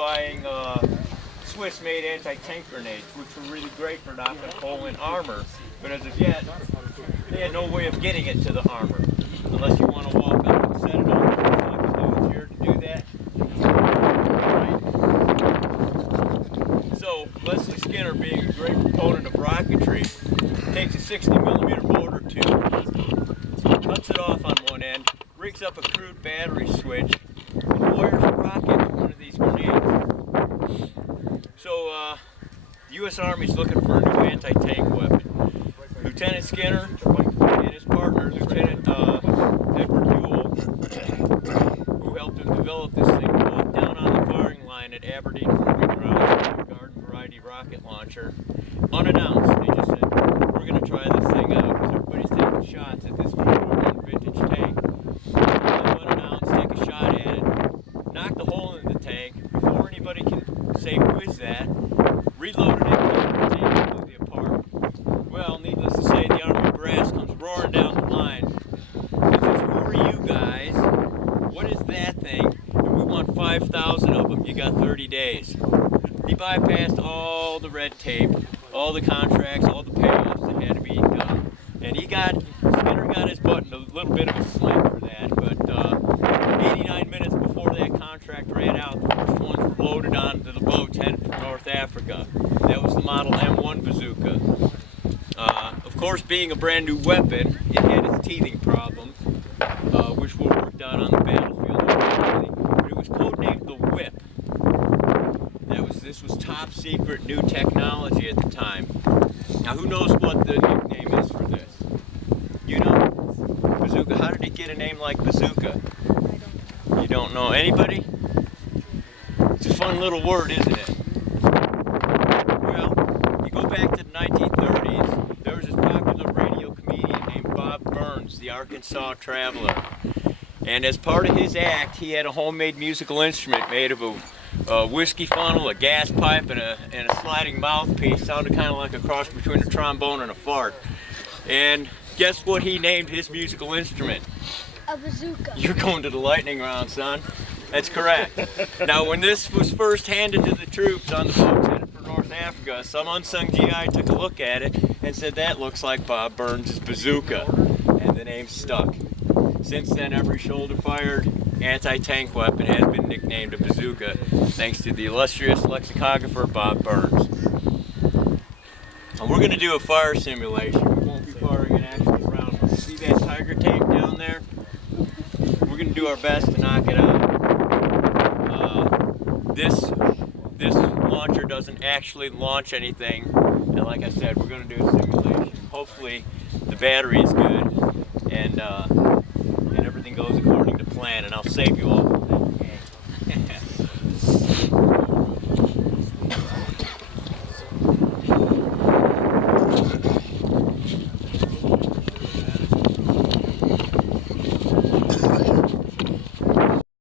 buying Swiss-made anti-tank grenades, which were really great for knocking a hole in armor. But as of yet, they had no way of getting it to the armor, unless you want to walk up and set it on. No one's here to do that. Right. So Leslie Skinner, being a great proponent of rocketry, takes a 60mm mortar tube, cuts it off on one end, rigs up a crude battery switch, and wires a rocket to one of these grenades. So the U.S. Army's looking for a new anti-tank weapon. Lieutenant Skinner and his partner, Lieutenant Edward Buell, who helped him develop this thing, walked down on the firing line at Aberdeen Proving Grounds with a garden variety rocket launcher, unannounced. They just said, we're going to try this thing out, because everybody's taking shots at this one vintage tank. Unannounced, take a shot at it, knock the hole in the tank, before anybody can say who is that, reloaded it, blew the tank completely apart. Well, needless to say, the Army brass comes roaring down the line and says, who are you guys? What is that thing? And we want 5,000 of them. You got 30 days. He bypassed all the red tape, all the contracts, all the payoffs that had to be done. And Skinner got his butt in a little bit of a sling for that, but 89 minutes before that contract ran out, the first ones were loaded onto the boats headed for North Africa. That was the Model M1 bazooka. Of course, being a brand new weapon, it had its teething problems, which were worked out on the battlefield immediately. But it was codenamed the Whip. This was top secret new technology at the time. Now, who knows what the nickname is for this? You know? Bazooka. How did it get a name like Bazooka? You don't know? Anybody? It's a fun little word, isn't it? Well, you go back to the 1930s, there was this popular radio comedian named Bob Burns, the Arkansas Traveler. And as part of his act, he had a homemade musical instrument made of a whiskey funnel, a gas pipe, and a sliding mouthpiece. Sounded kind of like a cross between a trombone and a fart. And guess what he named his musical instrument? A bazooka. You're going to the lightning round, son. That's correct. Now, when this was first handed to the troops on the boats headed for North Africa, some unsung GI took a look at it and said, that looks like Bob Burns' bazooka. And the name stuck. Since then, every shoulder-fired anti-tank weapon has been nicknamed a bazooka, thanks to the illustrious lexicographer Bob Burns. And we're going to do a fire simulation. We won't be firing an actual round. See that Tiger tank down there? We're going to do our best to knock it out. This launcher doesn't actually launch anything, and like I said, we're going to do a simulation. Hopefully, the battery is good, and everything goes according to plan, and I'll save you all